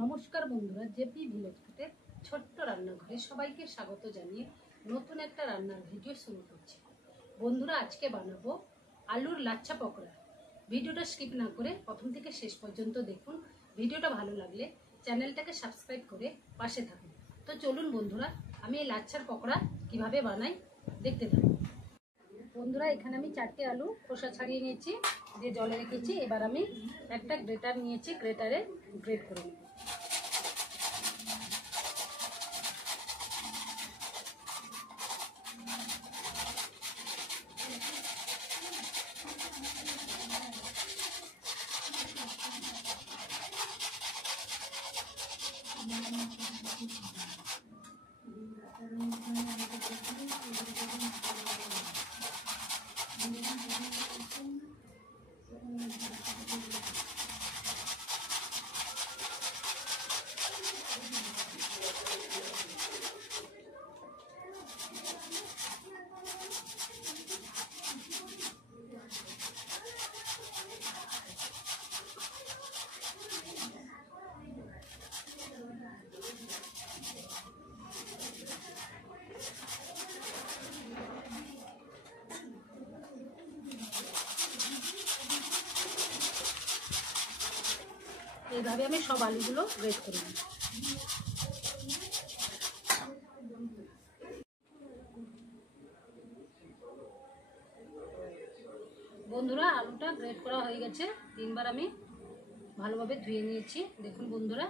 নমস্কার বন্ধুরা, JP village ফুডের ছোট্ট রান্নাঘরে সবাইকে স্বাগত জানিয়ে নতুন একটা রান্নার ভিডিও শুরু করছি। বন্ধুরা, আজকে বানাবো আলুর লাচ্ছা পকোড়া। ভিডিওটা স্কিপ না করে প্রথম থেকে শেষ পর্যন্ত দেখুন। ভিডিওটা ভালো লাগলে চ্যানেলটাকে সাবস্ক্রাইব করে পাশে থাকুন। তো চলুন বন্ধুরা, আমি এই লাচ্ছার পকোড়া কিভাবে বানাই দেখতে থাকুন। বন্ধুরা, এখানে আমি 4টে আলু খোসা ছাড়িয়ে নিয়েছি, দিয়ে জলে রেখেছি। এবার আমি একটা গ্রেটার নিয়েছি, গ্রেটারে গ্রেট করে নেব। এইভাবে আমি সব আলুগুলো গ্রেট করে নিই। বন্ধুরা, আলুটা গ্রেট করা হয়ে গেছে। 3বার আমি ভালোভাবে ধুয়ে নিয়েছি। দেখুন বন্ধুরা,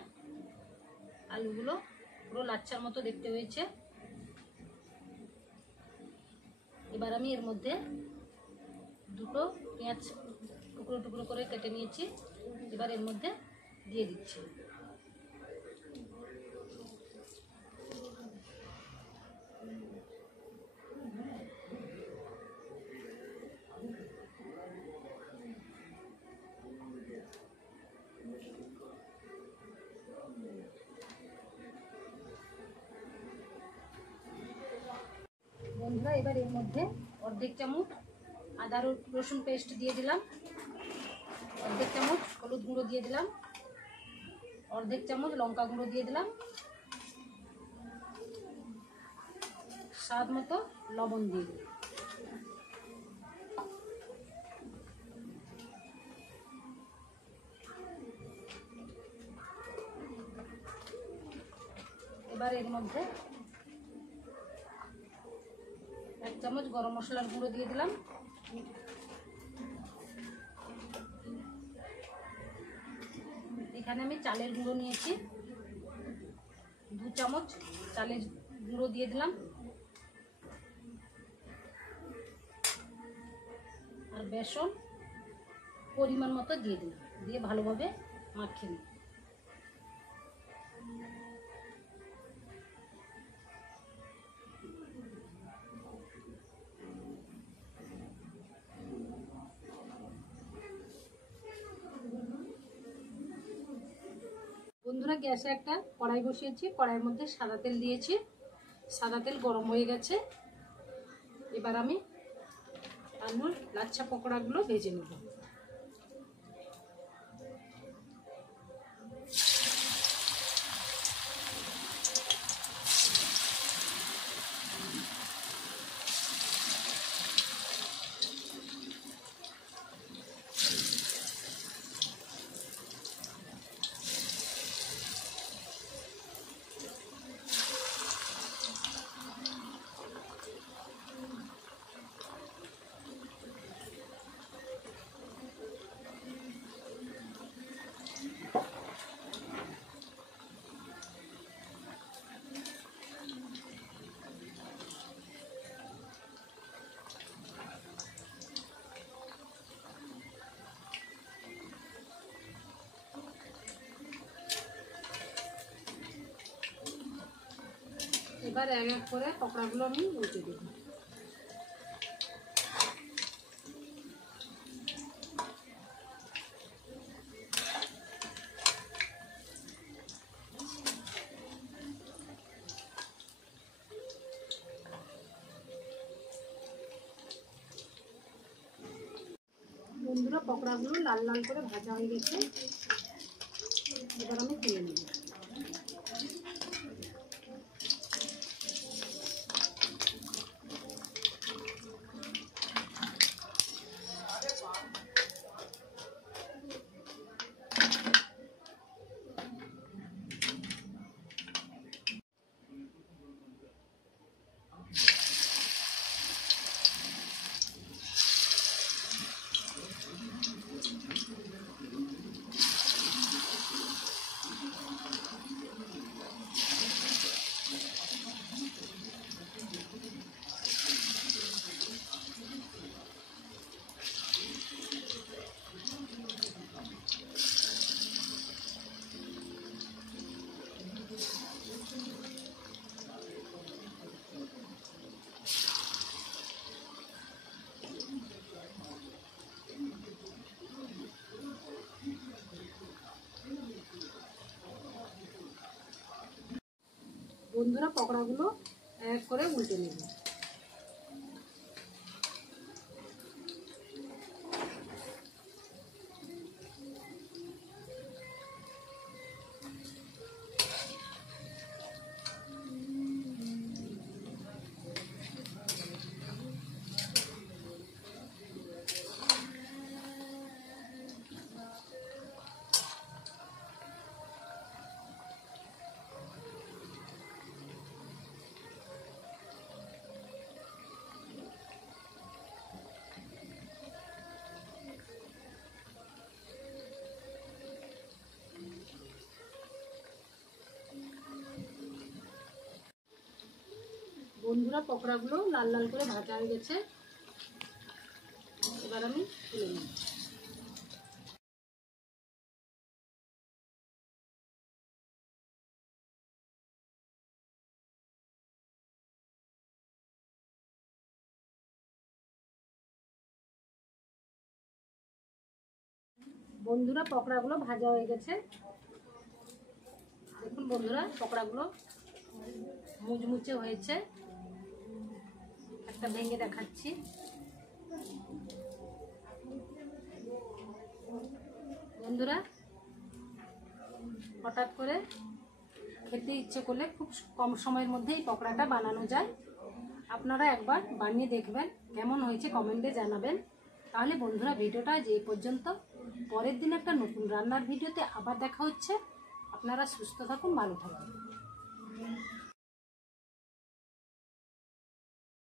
আলুগুলো পুরো লাচ্ছার মতো দেখতে হয়েছে। এবার আমি এর মধ্যে 2টো পেঁয়াজ টুকরো টুকরো করে কেটে নিয়েছি। এবার এর মধ্যে দিয়ে দিচ্ছি। বন্ধুরা, এবার এর মধ্যে অর্ধেক চামচ আদা রসুন পেস্ট দিয়ে দিলাম, অর্ধেক চামচ হলুদ গুঁড়ো দিয়ে দিলাম, অর্ধেক চামচ লঙ্কা গুঁড়ো দিয়ে দিলাম, স্বাদ মতো লবণ দিয়ে দিলাম। এবার এর মধ্যে 1 চামচ গরম মশলার গুঁড়ো দিয়ে দিলাম, এখানে আমি চালের গুঁড়ো নিয়েছি, 2 চামচ চালের গুঁড়ো দিয়ে দিলাম, আর বেসন পরিমাণ মতো দিয়ে দিলাম, দিয়ে ভালোভাবে মাখিয়ে নিই। বন্ধুরা, গ্যাসে একটা কড়াই বসিয়েছি, কড়াইয়ের মধ্যে সাদা তেল দিয়েছি। সাদা তেল গরম হয়ে গেছে। এবার আমি আলুর লাচ্ছা পকোড়াগুলো ভেজে নেব। এবার এক এক করে পকোড়াগুলো আমি উল্টে দেব। বন্ধুরা, পকোড়াগুলো লাল লাল করে ভাজা হয়ে গেছে। এবার আমি তুলে নেব। বন্ধুরা পকোড়াগুলো এক করে উল্টে নেব। বন্ধুরা পকোড়াগুলো লাল লাল করে ভাজা হয়ে গেছে, এবার আমি তুলে নিই। বন্ধুরা পকোড়াগুলো ভাজা হয়ে গেছে। দেখুন বন্ধুরা পকোড়াগুলো মুচমুচে হয়েছে। একটা ভেঙে দেখাচ্ছি। বন্ধুরা হঠাৎ করে খেতে ইচ্ছে করলে খুব কম সময়ের মধ্যে এই পকোড়াটা বানানো যায়। আপনারা একবার বানিয়ে দেখবেন, কেমন হয়েছে কমেন্টে জানাবেন। তাহলে বন্ধুরা ভিডিওটা যে পর্যন্ত, পরের দিন একটা নতুন রান্নার ভিডিওতে আবার দেখা হচ্ছে। আপনারা সুস্থ থাকুন, ভালো থাকুন।